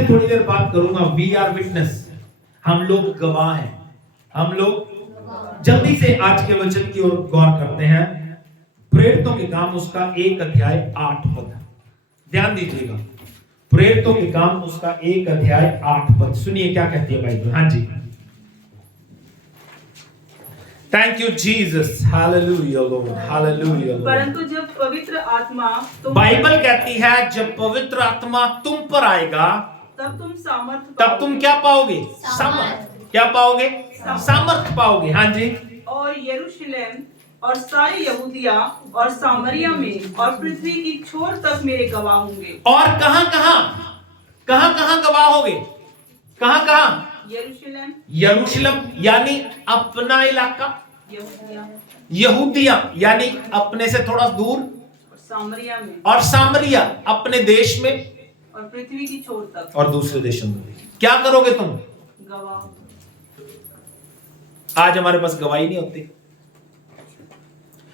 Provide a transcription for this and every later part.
आपसे थोड़ी देर बात करूंगा। वी आर विटनेस, हम लोग गवाह हैं, हम लोग। जल्दी से आज के वचन की ओर गौर करते हैं। प्रेरितों के काम उसका 1 अध्याय 8 पद, ध्यान दीजिएगा। प्रेरितों के काम उसका 1 अध्याय 8 पद, सुनिए क्या कहती है बाइबल। हाँ जी, thank you Jesus, hallelujah Lord, hallelujah. परंतु जब पवित्र आत्मा बाइबल कहती है जब पवित्र आत्मा तुम पर आएगा तब तुम सामर्थ तब तुम क्या पाओगे? सामर्थ। क्या पाओगे? सामर्थ पाओगे। हाँ जी। और यरूशलेम और सारे यहूदिया और सामरिया में और पृथ्वी की छोर तक मेरे गवाह होंगे। और कहां कहां गवाह होगे? कहां कहां? यरूशलेम, यरूशलेम यानी अपना इलाका, यहूदिया, यहूदिया यानी अपने से थोड़ा दूर, और सामरिया में, और सामरिया अपने देश में, और पृथ्वी की छोर तक, और दूसरे देशों में। क्या करोगे तुम? गवाह। आज हमारे पास गवाही नहीं होती।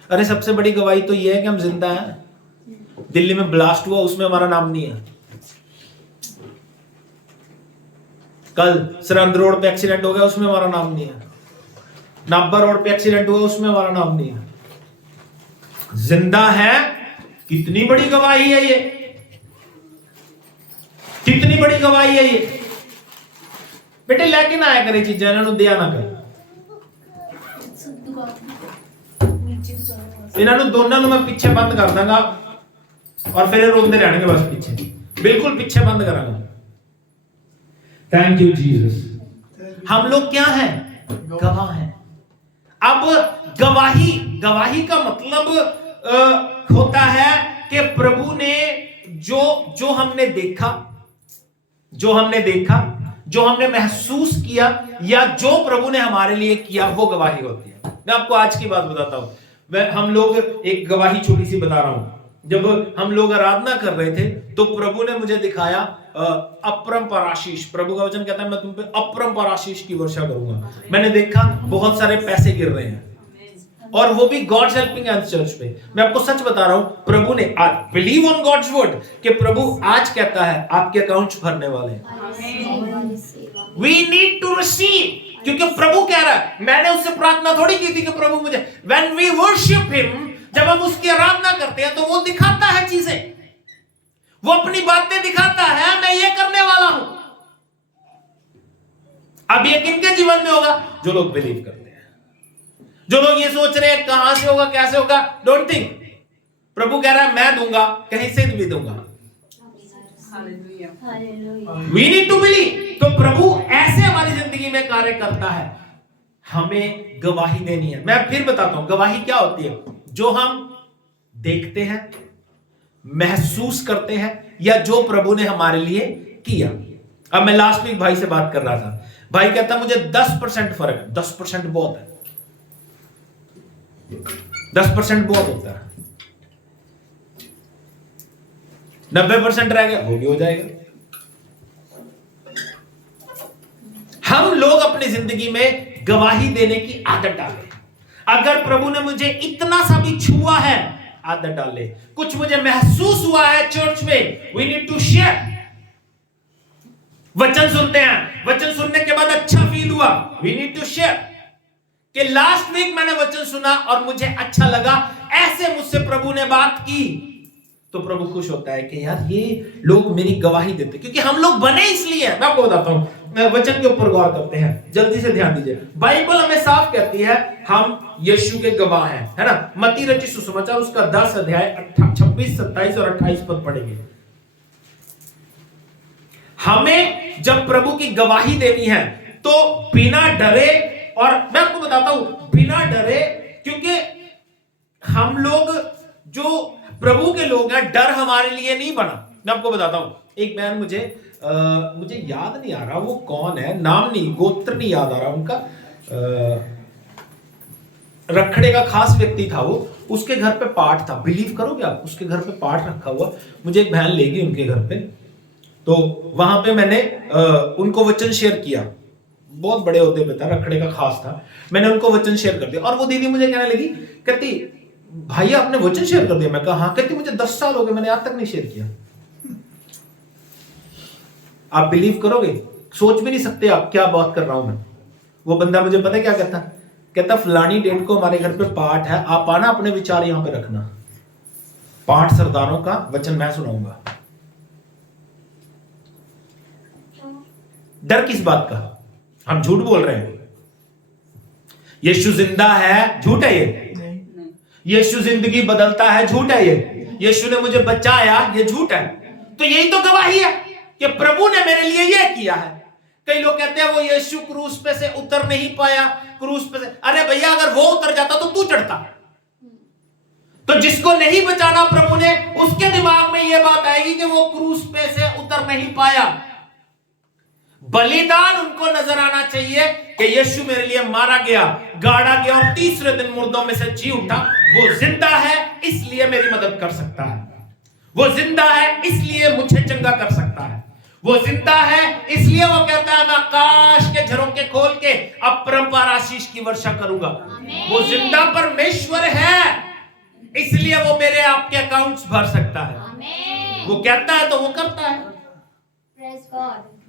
अरे सबसे बड़ी गवाही तो यह है कि हम जिंदा हैं। दिल्ली में ब्लास्ट हुआ, उसमें हमारा नाम नहीं है। कल सरहद रोड पे एक्सीडेंट हो गया, उसमें हमारा नाम नहीं है। नाब्बा रोड पे एक्सीडेंट हुआ, उसमें हमारा नाम नहीं है। जिंदा है। कितनी बड़ी गवाही है ये, कितनी बड़ी गवाही है ये। बेटे लेके ना आया करे चीजें, इन्होंने दिया ना कर। इन्होंने दोनों मैं पीछे बंद कर दूंगा और फिर रोंदे रहने बस पीछे, बिल्कुल पीछे बंद करांगा। Thank you Jesus. हम लोग क्या हैं? गवाह हैं। अब गवाही का मतलब होता है कि प्रभु ने जो हमने देखा, जो हमने महसूस किया, या जो प्रभु ने हमारे लिए किया, वो गवाही होती है। मैं आपको आज की बात बताता हूं। हम लोग एक गवाही छोटी सी बता रहा हूं। जब हम लोग आराधना कर रहे थे तो प्रभु ने मुझे दिखाया अपरंपार आशीष। प्रभु का वचन कहता है मैं तुम पे अपरंपार आशीष की वर्षा करूंगा। मैंने देखा बहुत सारे पैसे गिर रहे हैं, और वो भी गॉड्स हेल्पिंग हैंड चर्च पे। मैं आपको सच बता रहा हूं, प्रभु ने आज बिलीव ऑन गॉड्स वर्ड कि प्रभु आज कहता है आपके अकाउंट्स भरने वाले हैं। वी नीड टू रिसीव, क्योंकि प्रभु कह रहा है। मैंने उससे प्रार्थना थोड़ी की थी कि प्रभु मुझे, व्हेन वी वर्शिप हिम, जब हम उसकी आराधना करते हैं तो वो दिखाता है चीजें, वो अपनी बातें दिखाता है, मैं ये करने वाला हूं। अब ये किनके जीवन में होगा? जो लोग बिलीव करते हैं, जो लोग ये सोच रहे हैं कहां से होगा, कैसे होगा। Don't think. प्रभु कह रहा है मैं दूंगा, कहीं से भी दूंगा। We need to believe. तो प्रभु ऐसे हमारी जिंदगी में कार्य करता है, हमें गवाही देनी है। मैं फिर बताता हूं गवाही क्या होती है। जो हम देखते हैं, महसूस करते हैं, या जो प्रभु ने हमारे लिए किया। अब मैं लास्ट वीक भाई से बात कर रहा था, भाई कहता मुझे 10% फर्क है। 10% बहुत है, 10% बहुत होता है। 90% रह गया, वो भी हो जाएगा। हम लोग अपनी जिंदगी में गवाही देने की आदत डालें। अगर प्रभु ने मुझे इतना सा भी छुआ है, आदत डाले। कुछ मुझे महसूस हुआ है चर्च में, वी नीड टू शेयर। वचन सुनते हैं, वचन सुनने के बाद अच्छा फील हुआ, वी नीड टू शेयर कि लास्ट वीक मैंने वचन सुना और मुझे अच्छा लगा, ऐसे मुझसे प्रभु ने बात की। तो प्रभु खुश होता है कि यार ये लोग मेरी गवाही देते, क्योंकि हम लोग बने इसलिए। मैं आपको बताता हूं, वचन के ऊपर गौर करते हैं, जल्दी से ध्यान दीजिए। बाइबल हमें साफ कहती है हम यीशु के गवाह हैं, है ना। मत्ती रचित सुसमाचार उसका 10 अध्याय 26, 27 और 28 पद पढ़ेंगे। हमें जब प्रभु की गवाही देनी है तो बिना डरे, और मैं आपको बताता हूं बिना डरे, क्योंकि हम लोग जो प्रभु के लोग हैं, डर हमारे लिए नहीं बना। मैं आपको बताता हूं, एक बहन मुझे याद नहीं आ रहा वो कौन है, नाम नहीं, गोत्र नहीं याद आ रहा उनका, रखड़े का खास व्यक्ति था वो। उसके घर पे पाठ था, बिलीव करोगे आप, उसके घर पे पाठ रखा हुआ। मुझे एक बहन लेगी उनके घर पे, तो वहां पे मैंने उनको वचन शेयर किया। बहुत बड़े होते पे था, रखड़े का खास था। मैंने उनको वचन शेयर कर दिया, और वो दीदी मुझे कहने लगी, कहती भाई आपने वचन शेयर कर दिया? मैं कहा हाँ। कहती मुझे 10 साल हो गए, मैंने आज तक नहीं शेयर किया। आप बिलीव करोगे? सोच भी नहीं सकते आप क्या बात कर रहा हूं मैं। वो बंदा मुझे पता क्या कहता फलानी डेट को हमारे घर पे पाठ है, आप आना, अपने विचार यहां पे रखना, पाठ सरदारों का वचन मैं सुनाऊंगा। डर किस बात का? हम झूठ बोल रहे हैं? यीशु जिंदा है, झूठ है ये? यीशु जिंदगी बदलता है, झूठ है ये? यीशु ने मुझे बचाया, ये झूठ है? तो यही तो गवाही है कि प्रभु ने मेरे लिए यह किया है। कई लोग कहते हैं वो यीशु क्रूस पे से उतर नहीं पाया, क्रूस पे से। अरे भैया, अगर वो उतर जाता तो तू चढ़ता। तो जिसको नहीं बचाना प्रभु ने, उसके दिमाग में यह बात आएगी कि वो क्रूस पे से उतर नहीं पाया। बलिदान उनको नजर आना चाहिए कि यीशु मेरे लिए मारा गया, गाड़ा गया और तीसरे दिन मुर्दों में से जी उठा। वो जिंदा है, इसलिए मेरी मदद कर सकता है। वो जिंदा है, इसलिए मुझे चंगा कर सकता है। वो जिंदा है, इसलिए वो कहता है मैं आकाश के झरोखे खोल के अपरंपार आशीष की वर्षा करूंगा। वो जिंदा परमेश्वर है, इसलिए वो मेरे आपके अकाउंट्स भर सकता है। वो कहता है तो वो करता है।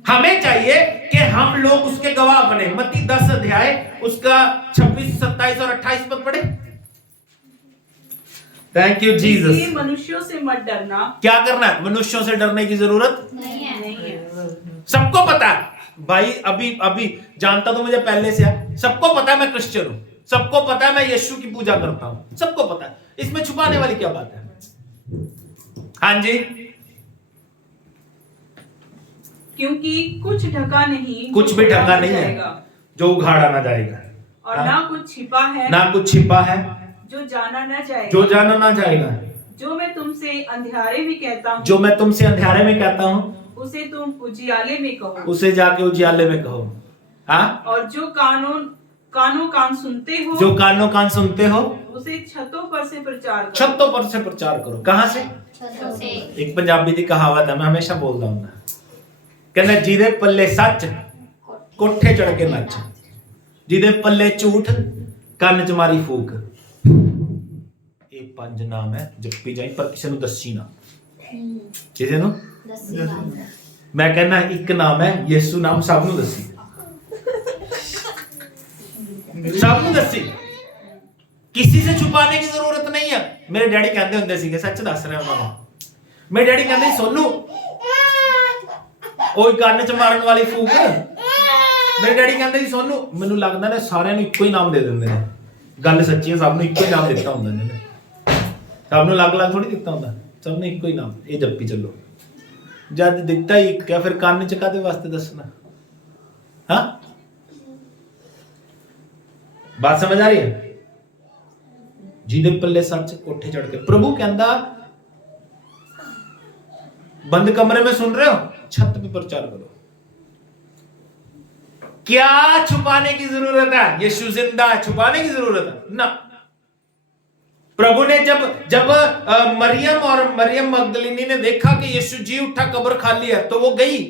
हमें चाहिए कि हम लोग उसके गवाह बने। मत्ती 10 अध्याय उसका 26, 27 और 28 पद पढ़े। Thank you Jesus. मनुष्यों से मत डरना। क्या करना है? मनुष्यों से डरने की जरूरत नहीं है। सबको पता है भाई, अभी जानता तो मुझे पहले से है। सबको पता है मैं क्रिश्चियन हूं, सबको पता है मैं यीशु की पूजा करता हूं, सबको पता है। इसमें छुपाने वाली क्या बात है? हाँ जी, क्योंकि कुछ ढका नहीं, कुछ भी ढका नहीं है जो उघाड़ा ना जाएगा, और ना कुछ छिपा है, ना कुछ छिपा है जो जाना ना जाएगा, जो जाना ना जाएगा। जो मैं तुमसे अंधियारे में कहता हूँ, जो मैं तुमसे अंधियारे में कहता हूँ, उसे तुम उजियाले में कहो, उसे जाके उजियाले में कहो। हाँ, और जो कानों कान सुनते हो, जो कानों कान सुनते हो, उसे छतों पर से प्रचार करो। छतों पर से प्रचार करो। कहां से? छतों से। एक पंजाबी की कहावत है, मैं हमेशा बोलता हूं, कहना जिदे पल्ले सच कोठे चढ़ के नच, जिदे पल्ले झूठ ਕੰਨ ਚ ਮਾਰੀ ਫੂਕ। ਇਹ 5 ਨਾਮ ਹੈ, ਜਪੀ ਜਾਈ, ਪਰ ਕਿਸੇ ਨੂੰ ਦੱਸੀ ਨਾ। ਕਿਸੇ ਨੂੰ मैं कहना एक नाम है यीशु नाम, सब ਨੂੰ ਦੱਸੀ, सब ਨੂੰ ਦੱਸੀ। किसी से छुपाने की जरूरत नहीं है। मेरे डैडी कहते ਹੁੰਦੇ ਸੀਗੇ, सच दस रहा ਉਹਨਾਂ ਨੂੰ। मेरे डैडी कहते सोनू ओए ਕੰਨ ਚ ਮਾਰਨ ਵਾਲੀ ਫੂਕ। मेरे डैडी कहते सोनू ਮੈਨੂੰ ਲੱਗਦਾ ਨੇ ਸਾਰਿਆਂ ਨੂੰ ਇੱਕੋ ਹੀ ਨਾਮ ਦੇ ਦਿੰਦੇ ਨੇ। ਗੱਲ ਸੱਚੀ ਹੈ, ਸਭ ਨੂੰ ਇੱਕੋ ਹੀ ਨਾਮ ਦਿੱਤਾ ਹੁੰਦਾ ਨੇ। ਸਭ ਨੂੰ ਅਲੱਗ-ਅਲੱਗ ਥੋੜੀ ਦਿੱਤਾ ਹੁੰਦਾ, ਸਭ ਨੇ ਇੱਕੋ ਹੀ ਨਾਮ। ਇਹ ਜੱਪੀ ਚੱਲੋ। जब दिखता ही क्या, फिर कान च कादे वास्ते दसना? हाँ, बात समझ आ रही है? जिदे पल्ले सच कोठे चढ़ के। प्रभु कहता बंद कमरे में सुन रहे हो, छत पे प्रचार करो। क्या छुपाने की जरूरत है? यीशु जिंदा है, छुपाने की जरूरत है ना। प्रभु ने जब मरियम और मरियम मगदलिनी ने देखा कि यीशु जी उठा, कब्र खाली है, तो वो गई।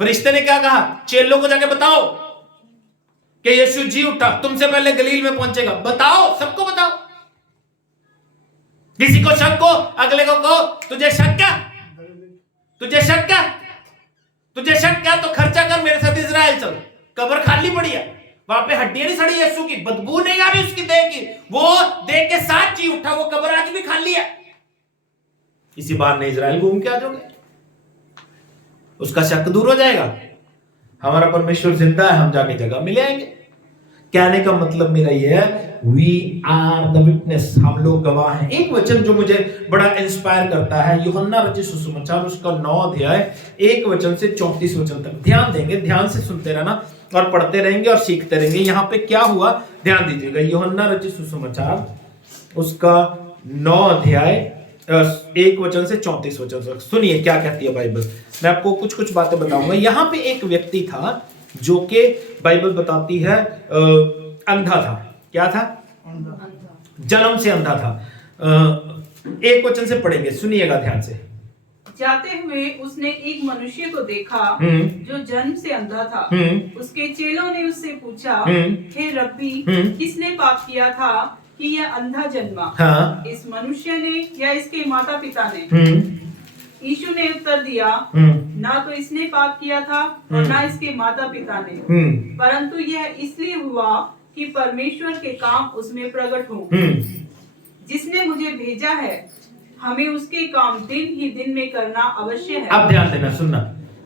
फरिश्ते ने क्या कहा? चेलों को जाके बताओ कि यीशु जी उठा, तुमसे पहले गलील में पहुंचेगा। बताओ, सबको बताओ। किसी को शक हो, अगले को कहो तुझे शक क्या, तुझे शक क्या, तुझे शक क्या, तो खर्चा कर, मेरे साथ इजराइल चल। कब्र खाली पड़ी है, वहां पे हड्डियां नहीं सड़ी, यीशु की बदबू नहीं आ रही उसकी देह की, वो देह के साथ जी उठा, वो कब्र आज भी खाली है। इसी बार ने इजराइल घूम के आ जाओगे, उसका शक दूर हो जाएगा। हमारा परमेश्वर जिंदा है, हम जाके जगह मिल आएंगे। कहने का मतलब मेरा यह है, वी आर द विटनेस, हम लोग गवाह हैं। एक वचन जो मुझे बड़ा इंस्पायर करता है, यूहन्ना रचित सुसमाचार उसका 9 अध्याय 1 वचन से 34 वचन तक। ध्यान देंगे, ध्यान से सुनते रहना और पढ़ते रहेंगे और सीखते रहेंगे। यहाँ पे क्या हुआ ध्यान दीजिएगा। यूहन्ना रचित सुसमाचार उसका 9 अध्याय 1 वचन से 34 वचन तक। सुनिए क्या कहती है बाइबल। मैं आपको कुछ कुछ बातें बताऊंगा। यहाँ पे एक व्यक्ति था जो कि बाइबल बताती है अंधा था। क्या था? जन्म से अंधा था। 1 वचन से पढ़ेंगे, सुनिएगा ध्यान से। जाते हुए उसने एक मनुष्य को देखा जो जन्म से अंधा था। उसके चेलों ने उससे पूछा, हे रब्बी, किसने पाप किया था कि यह अंधा जन्मा? हाँ। इस मनुष्य ने या इसके माता पिता ने? यीशु ने उत्तर दिया, ना तो इसने पाप किया था और ना इसके माता पिता ने, परंतु यह इसलिए हुआ कि परमेश्वर के काम उसमें प्रकट हो। जिसने मुझे भेजा है, हमें उसके काम दिन ही दिन में करना अवश्य है। अब ध्यान देना, सुनना।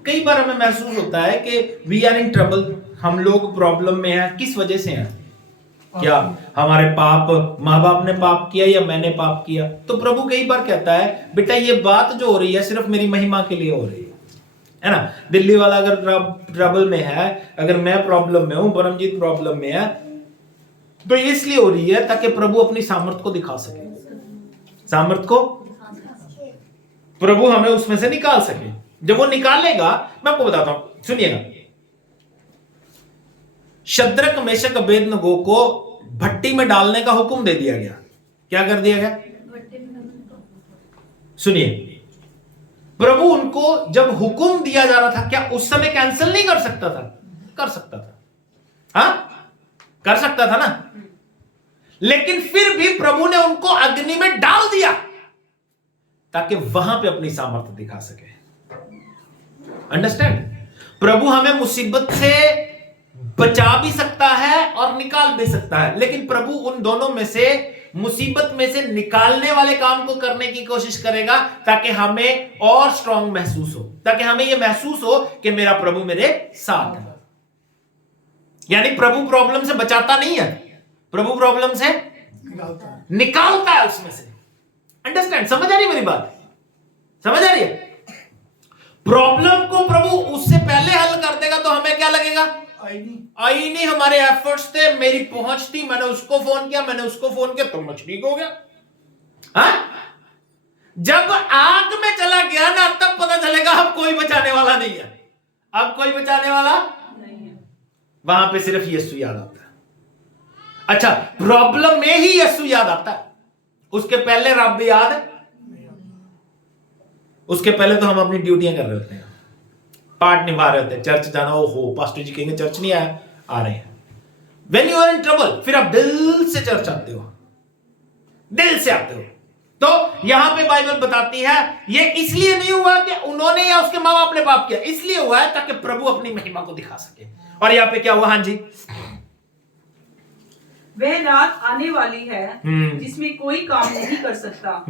कई बार हमें महसूस होता है कि वी आर इन ट्रबल, हम लोग प्रॉब्लम में हैं। किस वजह से हैं? क्या हमारे पाप, माँ बाप ने पाप किया या मैंने पाप किया? तो प्रभु कई बार कहता है, बेटा ये बात जो हो रही है सिर्फ मेरी महिमा के लिए हो रही है ना। दिल्ली वाला अगर ट्रबल में है, अगर मैं प्रॉब्लम में हूं, परमजीत प्रॉब्लम में है, तो इसलिए हो रही है ताकि प्रभु अपनी सामर्थ को दिखा सके। सामर्थ को प्रभु हमें उसमें से निकाल सके। जब वो निकालेगा, मैं आपको बताता हूं, सुनिएगा। शद्रक मेशक अबेदनगो को भट्टी में डालने का हुक्म दे दिया गया। क्या कर दिया गया? सुनिए, प्रभु उनको जब हुक्म दिया जा रहा था, क्या उस समय कैंसिल नहीं कर सकता था? कर सकता था, हाँ कर सकता था ना। लेकिन फिर भी प्रभु ने उनको अग्नि में डाल दिया ताकि वहां पे अपनी सामर्थ्य दिखा सके। अंडरस्टैंड? प्रभु हमें मुसीबत से बचा भी सकता है और निकाल भी सकता है, लेकिन प्रभु उन दोनों में से, मुसीबत में से निकालने वाले काम को करने की कोशिश करेगा ताकि हमें और स्ट्रांग महसूस हो, ताकि हमें यह महसूस हो कि मेरा प्रभु मेरे साथ है। यानी प्रभु प्रॉब्लम से बचाता नहीं है, प्रभु प्रॉब्लम से निकालता है उसमें से। अंडरस्टैंड? समझ आ रही मेरी बात? समझ आ रही है? प्रॉब्लम को प्रभु उससे पहले हल कर देगा तो हमें क्या लगेगा? आई नहीं, हमारे एफर्ट्स थे, मेरी पहुंच थी, मैंने उसको फोन किया, मैंने उसको फोन किया, तो ठीक हो गया। हाँ? जब आग में चला गया ना, तब पता चलेगा अब कोई बचाने वाला नहीं है। अब कोई बचाने वाला नहीं है। वहां पे सिर्फ यीशु याद आता है। अच्छा, प्रॉब्लम में ही यीशु याद आता है, उसके पहले रब याद है? उसके पहले तो हम अपनी ड्यूटियां कर रहे होते हैं, पार्ट निभा रहे होते हैं, चर्च जाना हो, पास्टर जी कहेंगे चर्च नहीं आया, आ रहे हैं। When you are in trouble, फिर आप दिल से चर्च आते हो, दिल से आते हो। तो यहां पे बाइबल बताती है ये इसलिए नहीं हुआ कि उन्होंने या उसके माँ बाप ने पाप किया, इसलिए हुआ है ताकि प्रभु अपनी महिमा को दिखा सके। और यहां पे क्या हुआ? हाँ जी, वह रात आने वाली है जिसमें कोई काम नहीं कर सकता।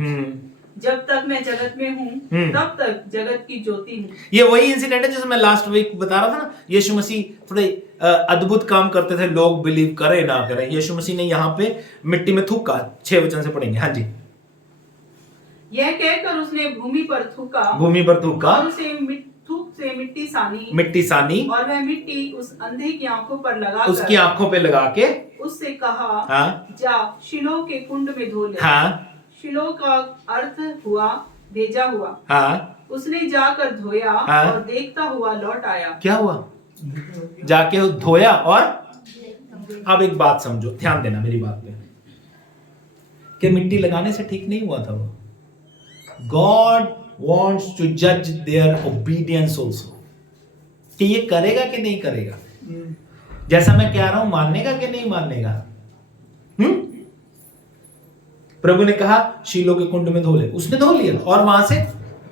जब तक मैं जगत में हूँ तब तक जगत की ज्योति हूँ। ये वही इंसिडेंट है जिसे मैं लास्ट वीक बता रहा था ना। यीशु मसीह थोड़े अद्भुत काम करते थे, लोग बिलीव करे ना करे। यीशु मसीह ने यहाँ पे मिट्टी में थूका, 6 वचन से पढ़ेंगे। हाँ जी, यह कहकर उसने भूमि पर थूका, और उसे थूक से मिट्टी सानी, और वह मिट्टी उस अंधे की आंखों पर लगा, उसकी आंखों पे लगा के उससे कहा, हाँ? जा शिलो के कुंड में धो ले। हाँ? शिलो का अर्थ हुआ भेजा हुआ। हाँ? उसने जाकर धोया, हाँ? और देखता हुआ लौट आया। क्या हुआ? जाके धोया। और अब एक बात समझो, ध्यान देना मेरी बात पे, कि मिट्टी लगाने से ठीक नहीं हुआ था वो। God wants to judge their obedience also, कि ये करेगा कि नहीं करेगा, जैसा मैं कह रहा हूं मानेगा कि नहीं मानेगा। प्रभु ने कहा शीलो के कुंड में धो ले, उसने धो लिया, और वहां से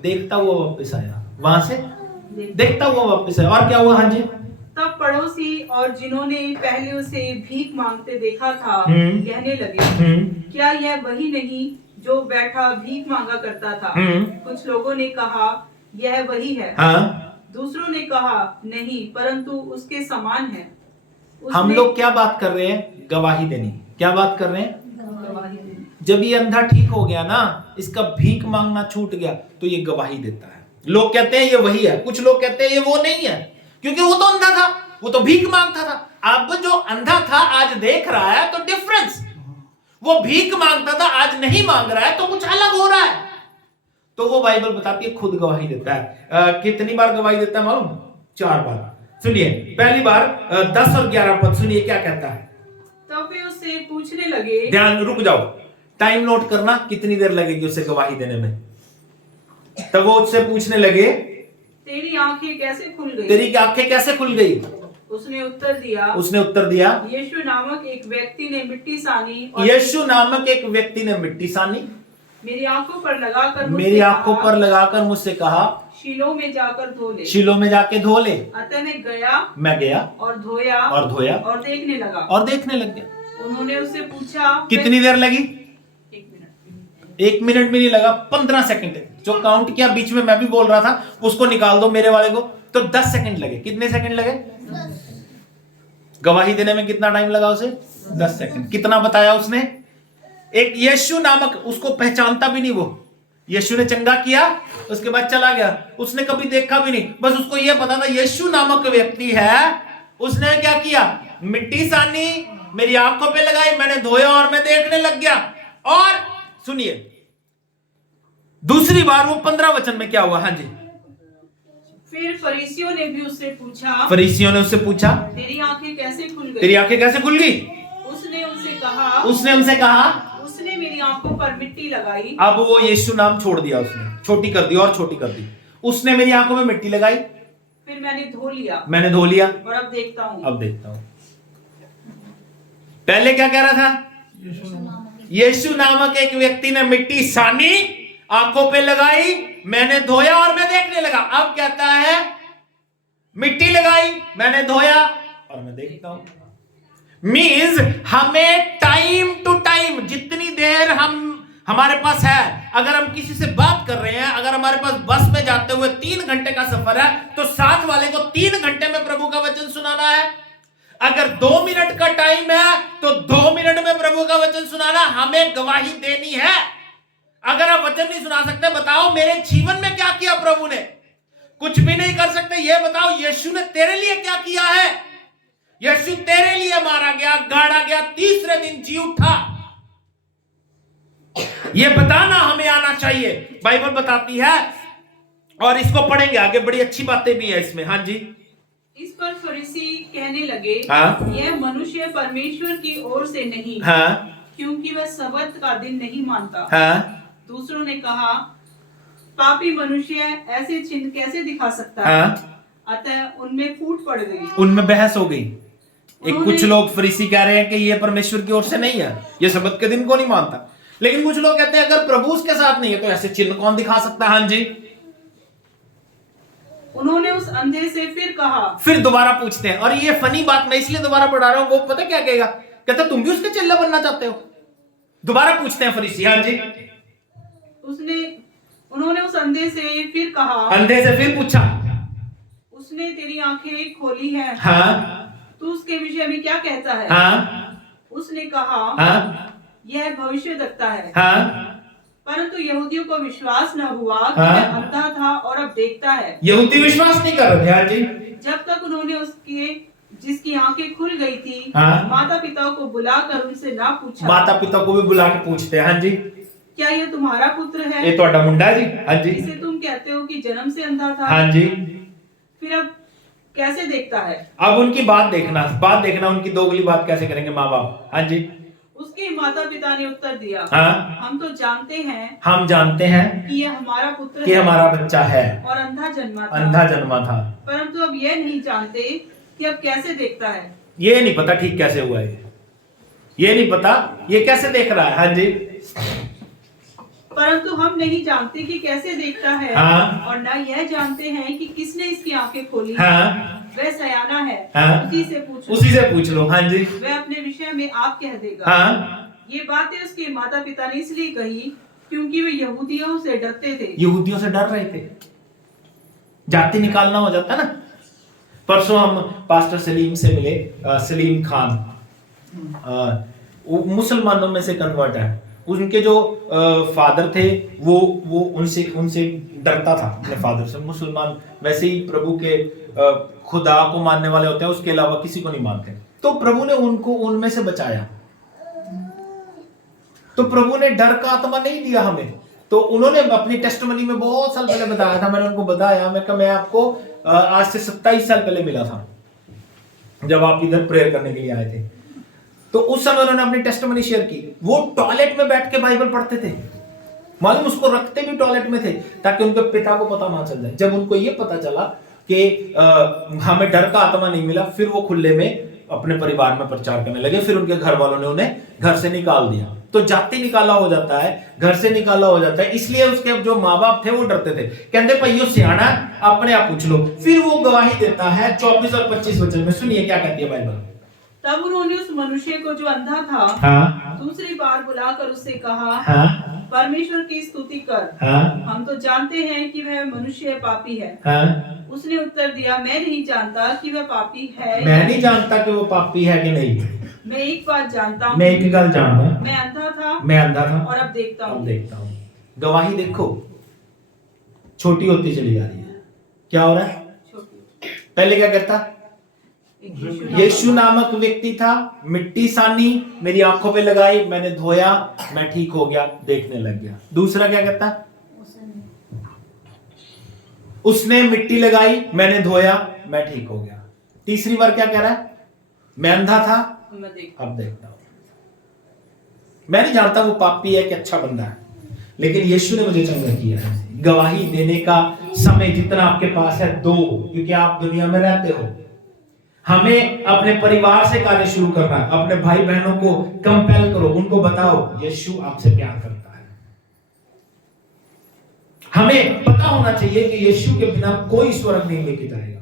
देखता हुआ वापस आया, वहां से देखता हुआ वापस आया। और क्या हुआ? हाँ जी, तब पड़ोसी और जिन्होंने पहले उसे भीख मांगते देखा था कहने लगे, क्या यह वही नहीं जो बैठा भीख मांगा करता था? कुछ लोगों ने कहा यह वही है। हाँ? दूसरों ने कहा नहीं, परंतु उसके समान है। हम लोग क्या बात कर रहे हैं? गवाही देनी। क्या बात कर रहे हैं? गवाही देनी। जब ये अंधा ठीक हो गया ना, इसका भीख मांगना छूट गया, तो ये गवाही देता है। लोग कहते हैं ये वही है, कुछ लोग कहते हैं ये वो नहीं है, क्योंकि वो तो अंधा था, वो तो भीख मांगता था। अब जो अंधा था आज देख रहा है, तो डिफरेंस, वो भीख मांगता था आज नहीं मांग रहा है, तो कुछ अलग हो रहा है। तो वो बाइबल बताती है खुद गवाही देता है। कितनी बार गवाही देता है मालूम? 4 बार। सुनिए, पहली बार 10 और 11 पद सुनिए क्या कहता है। तब वे उससे पूछने लगे, ध्यान, रुक जाओ, टाइम नोट करना, कितनी देर लगेगी उसे गवाही देने में। तब वो उससे पूछने लगे, तेरी आंखें कैसे खुल गई? तेरी आंखें कैसे खुल गई? उसने उत्तर दिया, यीशु नामक एक व्यक्ति ने मिट्टी सानी, यीशु नामक एक व्यक्ति ने मिट्टी सानी, मेरी आंखों पर लगाकर मेरी आंखों पर लगाकर मुझसे कहा, शीलो में जाकर धो ले। शीलो में जाके धो ले। अतः मैं गया और धोया और देखने लगा। और देखने लग गया। उन्होंने उससे पूछा, कितनी देर लगी? 1 मिनट। 1 मिनट भी नहीं लगा, 15 सेकंड जो काउंट किया। बीच में मैं भी बोल रहा था, उसको निकाल दो मेरे वाले को, तो 10 सेकंड लगे। कितने सेकंड लगे? गवाही देने में कितना टाइम लगा उसे? 10 सेकंड। कितना बताया उसने? एक यीशु नामक, उसको पहचानता भी नहीं वो, यीशु ने चंगा किया, उसके बाद चला गया, उसने कभी देखा भी नहीं, बस उसको यह पता था यीशु नामक व्यक्ति है। उसने क्या किया? मिट्टी सानी, मेरी आंखों पे लगाई, मैंने धोया और मैं देखने लग गया। और सुनिए दूसरी बार वो 15 वचन में क्या हुआ? हाँ जी। फिर फरीसियों ने भी उससे पूछा, फरीसियों ने उससे पूछा, तेरी आंखें कैसे खुल गई? तेरी आंखें कैसे खुल गई? उसने उनसे कहा, उसने मेरी आंखों पर मिट्टी लगाई। अब वो यीशु नाम छोड़ दिया, उसने छोटी कर दी और छोटी कर दी। उसने मेरी आंखों में मिट्टी लगाई, फिर मैंने धो लिया और अब देखता हूं। पहले क्या कह रहा था? यीशु नामक एक व्यक्ति ने मिट्टी सानी, आंखों पे लगाई, मैंने धोया और मैं देखने लगा। अब कहता है मिट्टी लगाई, मैंने धोया और मैं देखता हूं। मीन्स हमें टाइम टू टाइम, जितनी देर हमारे पास है, अगर हम किसी से बात कर रहे हैं, अगर हमारे पास बस में जाते हुए 3 घंटे का सफर है, तो साथ वाले को 3 घंटे में प्रभु का वचन सुनाना है। अगर 2 मिनट का टाइम है तो 2 मिनट में प्रभु का वचन सुनाना, हमें गवाही देनी है। अगर आप वचन नहीं सुना सकते, बताओ मेरे जीवन में क्या किया प्रभु ने? कुछ भी नहीं कर सकते, ये बताओ यीशु ने तेरे लिए क्या किया है? यीशु तेरे लिए मारा गया, गाड़ा गया, तीसरे दिन जी उठा, ये बताना हमें आना चाहिए। बाइबल बताती है और इसको पढ़ेंगे आगे, बड़ी अच्छी बातें भी है इसमें। हाँ जी। इस पर फरीसी कहने लगे, यह मनुष्य परमेश्वर की ओर से नहीं, क्योंकि वह सबत का दिन नहीं मानता। दूसरों ने कहा, पापी मनुष्य ऐसे चिन्ह कैसे दिखा सकता है? अतः उनमें फूट पड़ गई, उनमें बहस हो गई। कुछ लोग फरीसी कह रहे हैं कि ये परमेश्वर की ओर से नहीं है, ये सबत के दिन को नहीं मानता। लेकिन कुछ लोग कहते हैं अगर प्रभु उसके साथ नहीं है तो ऐसे चिन्ह कौन दिखा सकता है? हाँ जी। उन्होंने उस अंधे से फिर कहा, फिर दोबारा पूछते हैं, और ये फनी बात मैं इसलिए दोबारा पढ़ा रहा हूं, वो पता क्या कहेगा? कहता तुम भी उसके चेला बनना चाहते हो? दोबारा पूछते हैं फरीसी। हाँ जी। उन्होंने उस अंधे से फिर कहा, अंधे से फिर पूछा, उसने तेरी आंखें खोली है, तू उसके विषय में क्या कहता है? उसने कहा, यह भविष्यद्वक्ता है। परंतु यहूदियों को विश्वास न हुआ कि वह अंधा था और अब देखता है। यहूदी विश्वास नहीं कर रहे थे। जब तक उन्होंने उसके जिसकी आंखें खुल गई थी, माता पिता को बुलाकर उनसे ना पूछा। माता पिता को भी बुला के पूछते हैं, हाँ जी, क्या ये तुम्हारा पुत्र है? ये तो मुंडा जी। हाँ जी। जिसे तुम कहते हो कि जन्म से अंधा था। हाँ जी। फिर अब कैसे देखता है? अब उनकी बात देखना उनकी दोगली बात कैसे करेंगे माँ बाप। हाँ जी। उसके माता पिता ने उत्तर दिया, हम तो जानते हैं कि यह हमारा पुत्र है, हमारा बच्चा है और अंधा जन्मा था। परंतु अब यह नहीं जानते कि अब कैसे देखता है। ये नहीं पता ठीक कैसे हुआ है, ये नहीं पता ये कैसे देख रहा है। हाँ जी। परंतु हम नहीं जानते कि कैसे देखता है, और न यह जानते हैं कि किसने इसकी आंखें खोली। वह सयाना है, उसी से पूछ लो। हाँ जी। वह अपने विषय में आप कह देगा। ये बातें उसके माता पिता ने इसलिए कही क्योंकि वे यहूदियों से डरते थे। यहूदियों से डर रहे थे, जाति निकालना हो जाता ना। परसों हम पास्टर सलीम से मिले, सलीम खान, मुसलमानों में से कन्वर्ट है। उनके जो फादर थे वो उनसे डरता था, अपने फादर से। मुसलमान वैसे ही प्रभु के खुदा को मानने वाले होते हैं, उसके अलावा किसी को नहीं मानते। तो प्रभु ने उनको उनमें से बचाया। तो प्रभु ने डर का आत्मा नहीं दिया हमें। तो उन्होंने अपनी टेस्टिमनी में बहुत साल पहले बताया था, मैंने उनको बताया, मैं आपको आज से 27 साल पहले मिला था जब आप इधर प्रेयर करने के लिए आए थे। तो उस समय उन्होंने अपनी टेस्टिमनी शेयर की। वो टॉयलेट में बैठ के बाइबल पढ़ते थे, मालूम, उसको रखते भी टॉयलेट में थे ताकि उनके पिता को पता ना चल जाए। जब उनको ये पता चला कि हमें डर का आत्मा नहीं मिला, फिर वो खुले में अपने परिवार में प्रचार करने लगे। फिर उनके घर वालों ने उन्हें घर से निकाल दिया। तो जाति निकाला हो जाता है, घर से निकाला हो जाता है, इसलिए उसके जो माँ बाप थे वो डरते थे, कहते भाई यो सियाना, अपने आप पूछ लो। फिर वो गवाही देता है 24 और 25 वचन में। सुनिए क्या कहती है बाइबल। तब उन्होंने उस मनुष्य को जो अंधा था दूसरी बार बुलाकर उससे कहा, परमेश्वर की स्तुति कर, हम तो जानते हैं कि वह मनुष्य पापी है। उसने उत्तर दिया, मैं नहीं जानता कि वह पापी है। मैं नहीं जानता कि वो पापी है कि नहीं। मैं एक बात जानता हूँ, मैं एक गल जानता हूँ, मैं अंधा था और अब देखता हूँ। गवाही देखो छोटी होती चली जा रही है। क्या हो रहा है? पहले क्या करता? यीशु नामक व्यक्ति था, मिट्टी सानी, मेरी आंखों पे लगाई, मैंने धोया, मैं ठीक हो गया, देखने लग गया। दूसरा क्या करता? उसने मिट्टी लगाई, मैंने धोया, मैं ठीक हो गया। तीसरी बार क्या कह रहा है? मैं अंधा था, अब देखता हूं। मैं नहीं जानता वो पापी है कि अच्छा बंदा है, लेकिन यीशु ने मुझे चंगा किया है। गवाही देने का समय जितना आपके पास है दो, क्योंकि आप दुनिया में रहते हो। हमें अपने परिवार से कार्य शुरू करना है। अपने भाई बहनों को कंपेल करो, उनको बताओ यीशु आपसे प्यार करता है। हमें पता होना चाहिए कि यीशु के बिना कोई स्वर्ग नहीं लेके जाएगा।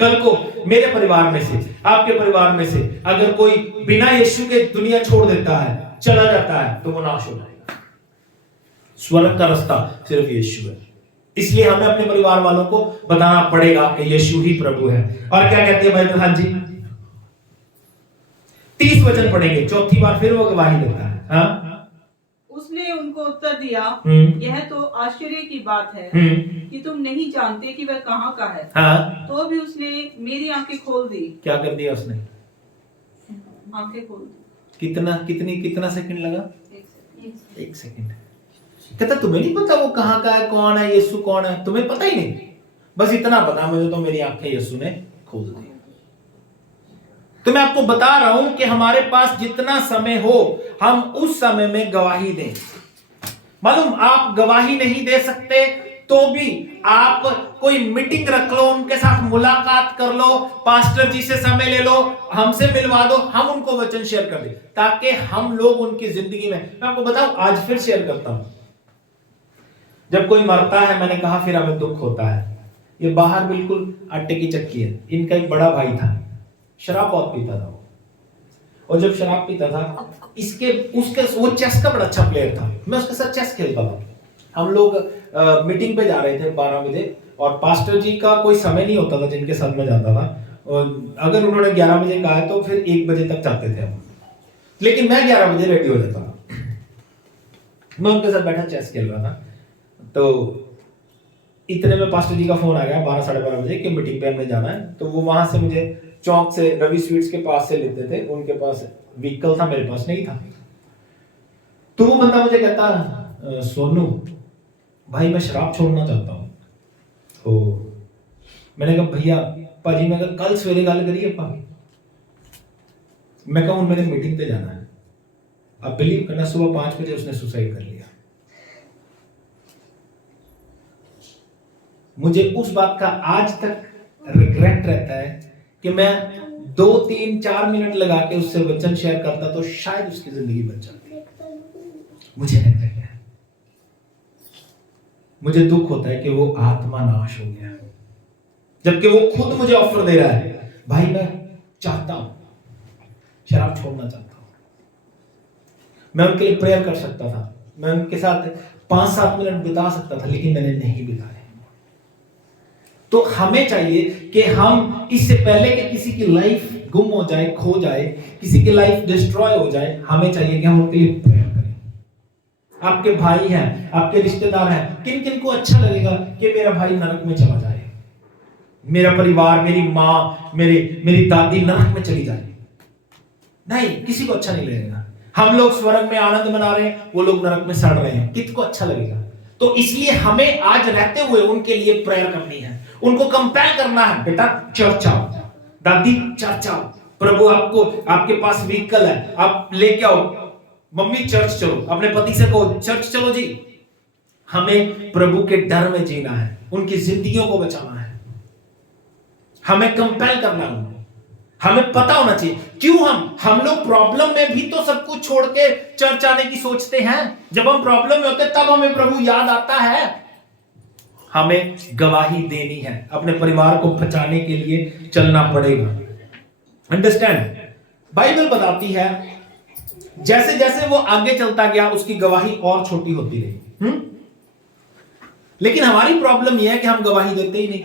कल को मेरे परिवार में से, आपके परिवार में से अगर कोई बिना यीशु के दुनिया छोड़ देता है, चला जाता है, तो वो नाश हो जाएगा। स्वर्ग का रास्ता सिर्फ यीशु है। इसलिए हमें अपने परिवार वालों को बताना पड़ेगा कि यीशु ही प्रभु है। और क्या कहते हैं बाइबल? हाँ जी, 30 वचन पढ़ेंगे। चौथी बार फिर वो गवाही देता है। हाँ? उसने उनको उत्तर दिया, यह तो आश्चर्य की बात है कि तुम नहीं जानते कि वह कहाँ का है। हाँ? तो भी उसने मेरी आंखें खोल दी। क्या कर दिया उसने? आंखें खोल दी। कितना सेकंड लगा? 1 सेकंड। कहता तुम्हें नहीं पता वो कहाँ का है, कौन है, यीशु कौन है? तुम्हें पता ही नहीं, बस इतना पता मुझे तो मेरी आंखें यीशु ने खोल दी। तो मैं आपको बता रहा हूं कि हमारे पास जितना समय हो, हम उस समय में गवाही दें। मालूम, आप गवाही नहीं दे सकते तो भी आप कोई मीटिंग रख लो, उनके साथ मुलाकात कर लो, पास्टर जी से समय ले लो, हमसे मिलवा दो, हम उनको वचन शेयर कर दें, ताकि हम लोग उनकी जिंदगी में, मैं आपको बताऊं, आज फिर शेयर करता हूं। जब कोई मरता है, मैंने कहा फिर हमें दुख होता है। ये बाहर बिल्कुल आटे की चक्की है। इनका एक बड़ा भाई था, शराब बहुत पीता था और जब शराब पीता था, वो चेस का बड़ा अच्छा प्लेयर था। मैं उसके साथ चेस खेलता था। हम लोग मीटिंग पे जा रहे थे 12 बजे, और पास्टर जी का कोई समय नहीं होता था जिनके साथ में जाता था। और अगर उन्होंने 11 बजे कहा है तो फिर 1 बजे तक जाते थे हम, लेकिन मैं 11 बजे रेडी हो जाता था। मैं उनके साथ बैठा चेस खेल रहा था, तो इतने में पास्टर जी का फोन आ गया 12 साढ़े 12 बजे कि मीटिंग पे हमने जाना है। तो वो वहां से मुझे चौक से रवि स्वीट्स के पास से लेते थे। उनके पास व्हीकल था, मेरे पास नहीं था। तो वो बंदा मुझे कहता, सोनू भाई मैं शराब छोड़ना चाहता हूँ। तो मैंने कहा भैया पाजी, मैं कल सवेरे गल करिए अपा। मैं कहूँ मेरे मीटिंग पे जाना है। अब बिलीव करना, सुबह 5 बजे उसने सुसाइड कर लिया। मुझे उस बात का आज तक रिग्रेट रहता है कि मैं 2, 3, 4 मिनट लगा के उससे वचन शेयर करता तो शायद उसकी जिंदगी बच जाती। मुझे नहीं लगता है। मुझे दुख होता है कि वो आत्मा नाश हो गया, जबकि वो खुद मुझे ऑफर दे रहा है, भाई मैं चाहता हूं, शराब छोड़ना चाहता हूं। मैं उनके लिए प्रेयर कर सकता था, मैं उनके साथ 5-7 मिनट बिता सकता था, लेकिन मैंने नहीं बिताए। तो हमें चाहिए कि हम इससे पहले कि किसी की लाइफ गुम हो जाए, खो जाए, किसी की लाइफ डिस्ट्रॉय हो जाए, हमें चाहिए कि हम उनके लिए प्रेयर करें। आपके भाई हैं, आपके रिश्तेदार हैं, किन किन को अच्छा लगेगा कि मेरा भाई नरक में चला जाए, मेरा परिवार, मेरी माँ, मेरी दादी नरक में चली जाए? नहीं, किसी को अच्छा नहीं लगेगा। हम लोग स्वर्ग में आनंद मना रहे हैं, वो लोग नरक में सड़ रहे हैं, किसको अच्छा लगेगा? तो इसलिए हमें आज रहते हुए उनके लिए प्रेयर करनी है, उनको कंपेल करना है। बेटा चर्च आओ, दादी चर्च आओ, प्रभु आपको, आपके पास व्हीकल है, आप लेके आओ, मम्मी चर्च चलो, अपने पति से कहो चर्च चलो जी। हमें प्रभु के डर में जीना है, उनकी जिंदगियों को बचाना है, हमें कंपेल करना है उनको। हमें पता होना चाहिए क्यों हम लोग प्रॉब्लम में भी तो सब कुछ छोड़ के चर्च आने की सोचते हैं। जब हम प्रॉब्लम में होते हैं तब हमें प्रभु याद आता है। हमें गवाही देनी है, अपने परिवार को बचाने के लिए चलना पड़ेगा। अंडरस्टैंड? बाइबल बताती है जैसे जैसे वो आगे चलता गया उसकी गवाही और छोटी होती रही। लेकिन हमारी प्रॉब्लम यह है कि हम गवाही देते ही नहीं।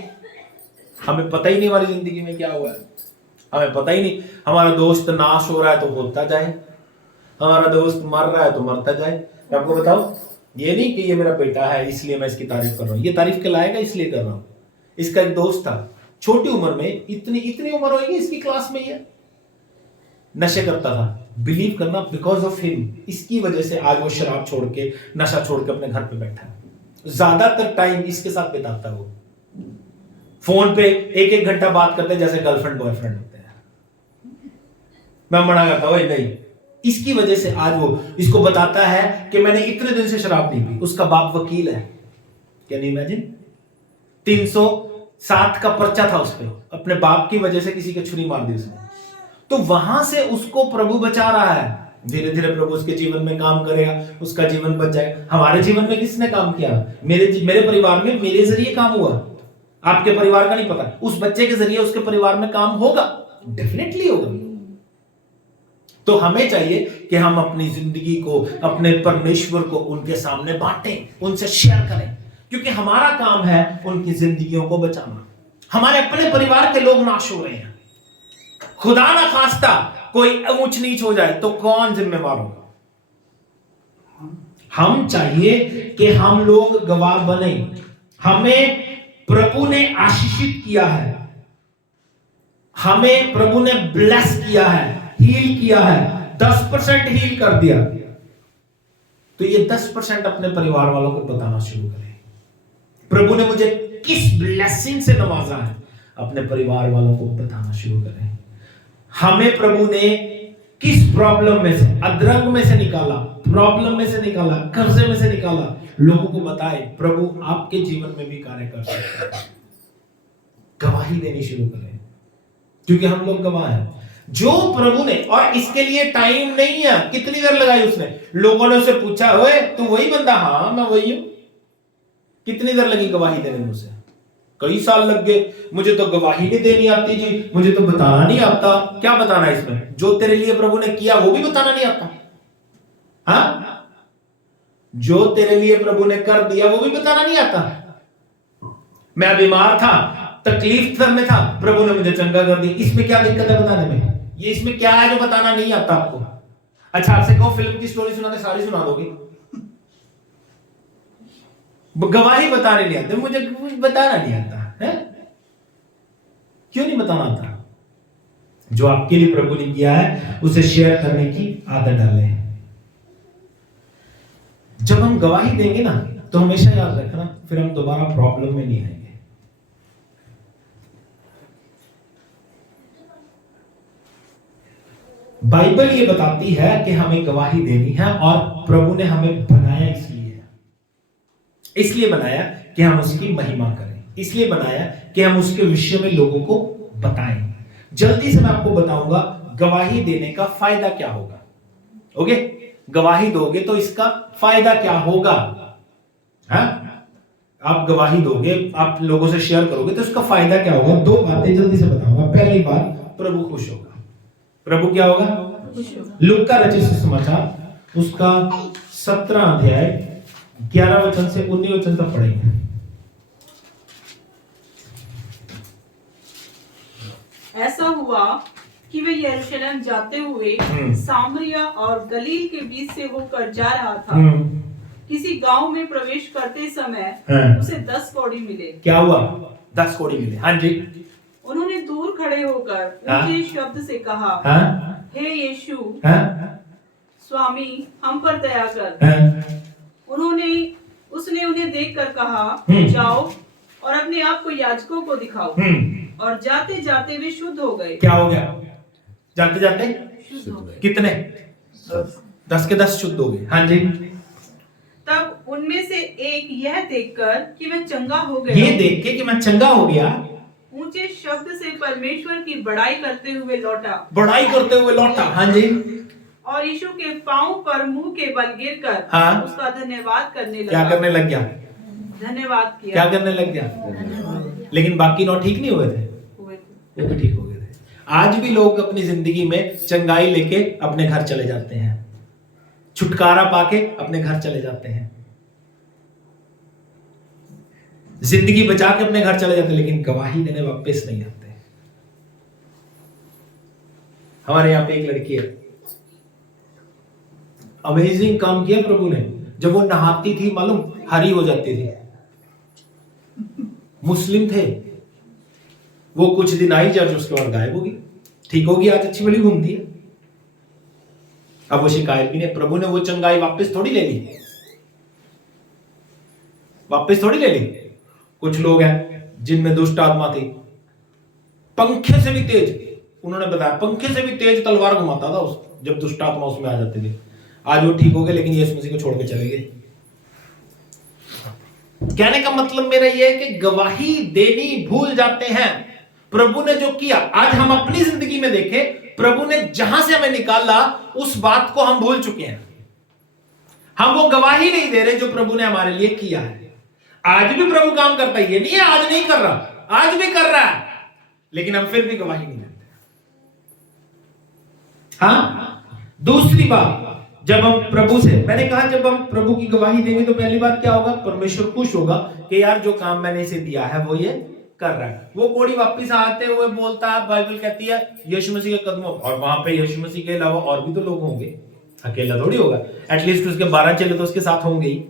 हमें पता ही नहीं हमारी जिंदगी में क्या हुआ है, हमें पता ही नहीं। हमारा दोस्त नाश हो रहा है तो होता जाए, हमारा दोस्त मर रहा है तो मरता जाए। मैं आपको बताऊं, ये नहीं कि ये मेरा बेटा है इसलिए मैं इसकी तारीफ कर रहा हूं, ये तारीफ के लायक है इसलिए कर रहा हूं। इसका एक दोस्त था, छोटी उम्र में, इतनी उम्र होगी इसकी क्लास में, ये नशे करता था। बिलीव करना, बिकॉज ऑफ हिम, इसकी वजह से आज वो शराब छोड़ के, नशा छोड़ के अपने घर पे बैठा है। ज्यादातर टाइम इसके साथ बिताता है। वो फोन पे 1-1 घंटा बात करते हैं जैसे गर्लफ्रेंड बॉयफ्रेंड होते हैं। मैं मना करता हूं नहीं, इसकी वजह से आज वो इसको बताता है कि मैंने इतने दिन से शराब नहीं पी। उसका बाप वकील है, कैन यू इमेजिन? 307 का पर्चा था उस पे, अपने बाप की वजह से किसी के छुरी मार दी उसने। तो वहां से उसको प्रभु बचा रहा है। धीरे धीरे प्रभु उसके जीवन में काम करेगा, उसका जीवन बच जाएगा। हमारे जीवन में किसने काम किया? मेरे परिवार में मेरे जरिए काम हुआ। आपके परिवार का नहीं पता, उस बच्चे के जरिए उसके परिवार में काम होगा, डेफिनेटली होगा। तो हमें चाहिए कि हम अपनी जिंदगी को, अपने परमेश्वर को उनके सामने बांटें, उनसे शेयर करें, क्योंकि हमारा काम है उनकी जिंदगियों को बचाना। हमारे अपने परिवार के लोग नाश हो रहे हैं, खुदा ना खास्ता कोई ऊंच नीच हो जाए तो कौन जिम्मेवार होगा? हम चाहिए कि हम लोग गवाह बने। हमें प्रभु ने आशीषित किया है, हमें प्रभु ने ब्लेस किया है, हील किया है, 10% हील कर दिया। तो ये 10% अपने परिवार वालों को बताना शुरू करें, प्रभु ने मुझे किस ब्लेसिंग से नवाजा है, अपने परिवार वालों को बताना शुरू करें। हमें प्रभु ने किस प्रॉब्लम में से, अधरंग में से निकाला, प्रॉब्लम में से निकाला, कर्जे में से निकाला, लोगों को बताए प्रभु आपके जीवन में भी कार्य कर सकता है। गवाही देनी शुरू करें, क्योंकि हम लोग गवाह हैं जो प्रभु ने। और इसके लिए टाइम नहीं है। कितनी देर लगाई उसने? लोगों ने उसे पूछा, ओए तू वही बंदा? हाँ मैं वही हूं। कितनी देर लगी गवाही देने में उसे? कई साल लग गए। मुझे तो गवाही नहीं देनी आती जी, मुझे तो बताना नहीं आता। क्या बताना है इसमें? जो तेरे लिए प्रभु ने किया वो भी बताना नहीं आता? हाँ, जो तेरे लिए प्रभु ने कर दिया वो भी बताना नहीं आता? मैं बीमार था, तकलीफ में था, प्रभु ने मुझे चंगा कर दिया, इसमें क्या दिक्कत है बताने में? ये इसमें क्या है जो बताना नहीं आता आपको? अच्छा आपसे कहो फिल्म की स्टोरी सुनाते, सारी सुना दोगे? गवाही बताने नहीं आते, मुझे कुछ बताना नहीं आता है। क्यों नहीं बताना आता? जो आपके लिए प्रभु ने किया है उसे शेयर करने की आदत डालें। जब हम गवाही देंगे ना तो हमेशा याद रखना, फिर हम दोबारा प्रॉब्लम में नहीं आएंगे। बाइबल ये बताती है कि हमें गवाही देनी है, और प्रभु ने हमें बनाया इसलिए बनाया कि हम उसकी महिमा करें, इसलिए बनाया कि हम उसके विषय में लोगों को बताएं। जल्दी से मैं आपको बताऊंगा गवाही देने का फायदा क्या होगा। ओके, गवाही दोगे तो इसका फायदा क्या होगा? हाँ? आप गवाही दोगे, आप लोगों से शेयर करोगे तो इसका फायदा क्या होगा? 2 बातें जल्दी से बताऊंगा। पहली बात, प्रभु खुश होगा। प्रभु क्या होगा? लूका रचित सुसमाचार उसका 17 अध्याय 11 वचन से 19 वचन तक पढ़ेंगे। ऐसा हुआ कि वे यरूशलेम जाते हुए सामरिया और गलील के बीच से होकर जा रहा था। किसी गांव में प्रवेश करते समय उसे 10 कौड़ी मिले। क्या हुआ? 10 कौड़ी मिले। हाँ जी। उन्होंने दूर खड़े होकर ऊंचे शब्द से कहा, हे यीशु, स्वामी हम पर दया कर। उसने उन्हें देखकर कहा, जाओ और अपने आप को याजकों को दिखाओ। और जाते जाते वे शुद्ध हो गए। क्या हो गया? जाते जाते शुद्ध हो गए। कितने? 10 के 10 शुद्ध हो गए। हाँ जी। तब उनमें से एक यह देखकर कि मैं चंगा हो गया, ये देख के कि मैं चंगा हो गया, ऊंचे शब्द से परमेश्वर की बड़ाई करते हुए लौटा। हाँ जी। और यीशु के पांव पर मुंह के बल गिरकर हाँ। उसका धन्यवाद करने लगा। क्या करने लग गया? धन्यवाद किया। क्या करने लग गया? लेकिन बाकी 9 ठीक नहीं हुए थे, वो भी ठीक हो गए थे। आज भी लोग अपनी जिंदगी में चंगाई लेके अपने घर चले जाते हैं, छुटकारा पाके अपने घर चले जाते हैं, जिंदगी बचा के अपने घर चले जाते हैं, लेकिन गवाही देने वापस नहीं आते। हमारे यहां पे एक लड़की है, अमेजिंग काम किया प्रभु ने। जब वो नहाती थी मालूम हरी हो जाती थी। मुस्लिम थे वो, कुछ दिन आई चर्च, उसके बाद गायब होगी, ठीक होगी, आज अच्छी भली घूमती है। अब वो शिकायत भी नहीं। प्रभु ने वो चंगाई वापस थोड़ी ले ली, वापस थोड़ी ले ली। कुछ लोग हैं जिनमें दुष्ट आत्मा थी, पंखे से भी तेज, उन्होंने बताया पंखे से भी तेज तलवार घुमाता था उस, जब दुष्ट आत्मा उसमें आ जाती थी। आज वो ठीक हो गए, लेकिन यीशु मसीह को छोड़ के चले गए। कहने का मतलब मेरा यह है कि गवाही देनी भूल जाते हैं। प्रभु ने जो किया, आज हम अपनी जिंदगी में देखें, प्रभु ने जहां से हमें निकाला उस बात को हम भूल चुके हैं। हम वो गवाही नहीं दे रहे जो प्रभु ने हमारे लिए किया है। आज भी प्रभु काम करता है, ये नहीं है आज नहीं कर रहा, आज भी कर रहा है, लेकिन हम फिर भी गवाही नहीं देते। हाँ, दूसरी बात, जब हम प्रभु से, मैंने कहा जब हम प्रभु की गवाही देंगे तो पहली बात क्या होगा? परमेश्वर खुश होगा कि यार जो काम मैंने इसे दिया है वो ये कर रहा है। वो कोड़ी वापस आते हुए बोलता है, बाइबल कहती है यीशु मसीह के कदमों, और वहां पे यीशु मसीह के अलावा और भी तो लोग होंगे, अकेला थोड़ी होगा। एटलीस्ट उसके 12 चेले तो उसके साथ होंगे ही।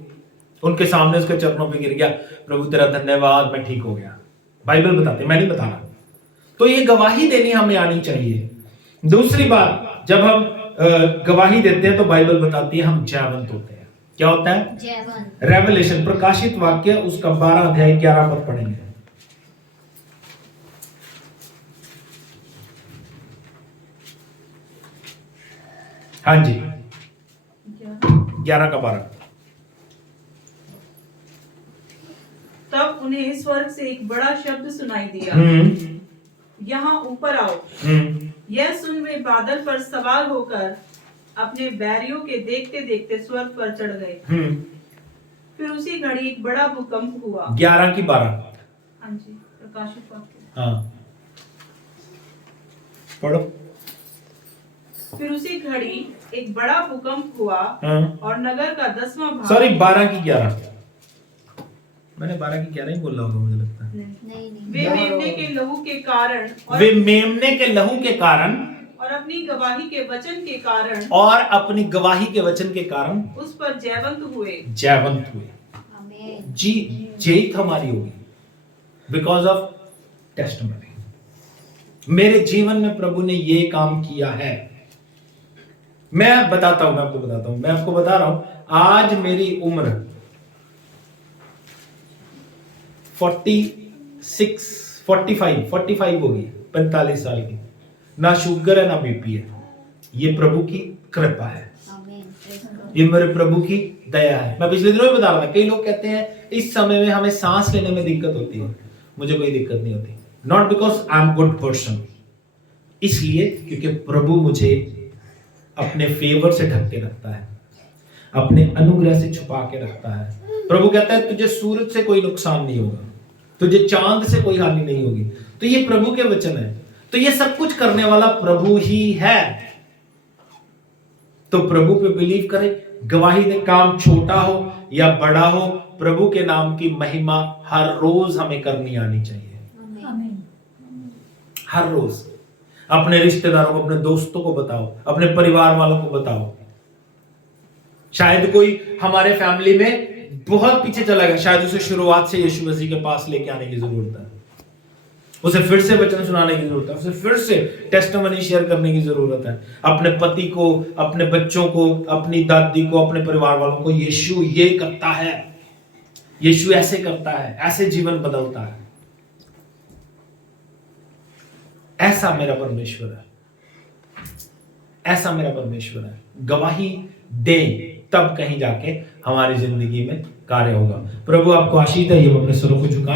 उनके सामने उसके चरणों पे गिर गया, प्रभु तेरा धन्यवाद, मैं ठीक हो गया। बाइबल बताते, मैं नहीं बता रहा। तो ये गवाही देनी हमें आनी चाहिए। दूसरी बात, जब हम गवाही देते हैं तो बाइबल बताती है हम जयवंत होते हैं। क्या होता है? जयवंत। रेवलेशन, प्रकाशित वाक्य, उसका 12 अध्याय 11 पद पढ़ेंगे। हाँ जी, 11 का 12। तब उन्हें स्वर्ग से एक बड़ा शब्द सुनाई दिया, यहाँ ऊपर आओ। यह सुन वे बादल पर सवार होकर अपने बैरियों के देखते देखते स्वर्ग पर चढ़ गए। फिर उसी घड़ी एक बड़ा भूकंप हुआ। 11 की 12। हाँ जी, प्रकाशित वाक्य। हाँ, पढ़ो। फिर उसी घड़ी एक बड़ा भूकंप हुआ और नगर का 10वां भाग, सॉरी 12 की 11, मैंने 12 की 11 ही बोल रहा हूँ, मुझे लगता है। नहीं। वे मेमने के लहू के कारण, वे मेमने के लहू के कारण और अपनी गवाही के वचन के कारण, और अपनी गवाही के वचन के कारण उस पर जयवंत हुए। जी, जीत हमारी होगी बिकॉज ऑफ टेस्टिमनी। मेरे जीवन में प्रभु ने ये काम किया है। मैं बताता हूं, मैं आपको बता रहा हूं, आज मेरी उम्र 45 होगी, 45 साल की। ना शुगर है ना बीपी है, ये प्रभु की कृपा है, ये मेरे प्रभु की दया है। मैं पिछले दिनों में बता रहा था, कई लोग कहते हैं इस समय में हमें सांस लेने में दिक्कत होती है। मुझे कोई दिक्कत नहीं होती, not because I am good person, इसलिए क्योंकि प्रभु मुझे अपने फेवर से ढक के रखता है, अपने अनुग्रह से छुपा के रखता है। प्रभु कहता है तुझे सूरज से कोई नुकसान नहीं होगा, तुझे चांद से कोई हानि नहीं होगी। तो ये प्रभु के वचन है, तो ये सब कुछ करने वाला प्रभु ही है। तो प्रभु पे बिलीव करें, गवाही दे, काम छोटा हो या बड़ा हो, प्रभु के नाम की महिमा हर रोज हमें करनी आनी चाहिए। हर रोज अपने रिश्तेदारों को, अपने दोस्तों को बताओ, अपने परिवार वालों को बताओ। शायद कोई हमारे फैमिली में बहुत पीछे चला गया, शायद उसे शुरुआत से यीशु मसीह के पास लेके आने की जरूरत है, उसे फिर से वचन सुनाने की जरूरत है, उसे फिर से टेस्टिमनी शेयर करने की जरूरत है। अपने पति को, अपने बच्चों को, अपनी दादी को, अपने परिवार वालों को, यीशु ये करता है, यीशु ऐसे करता है, ऐसे जीवन बदलता है। ऐसा मेरा परमेश्वर है, ऐसा मेरा परमेश्वर है। गवाही दें, तब कहीं जाके हमारी जिंदगी में कार्य होगा। प्रभु आपको आशीष है। ये अपने स्वरों को झुका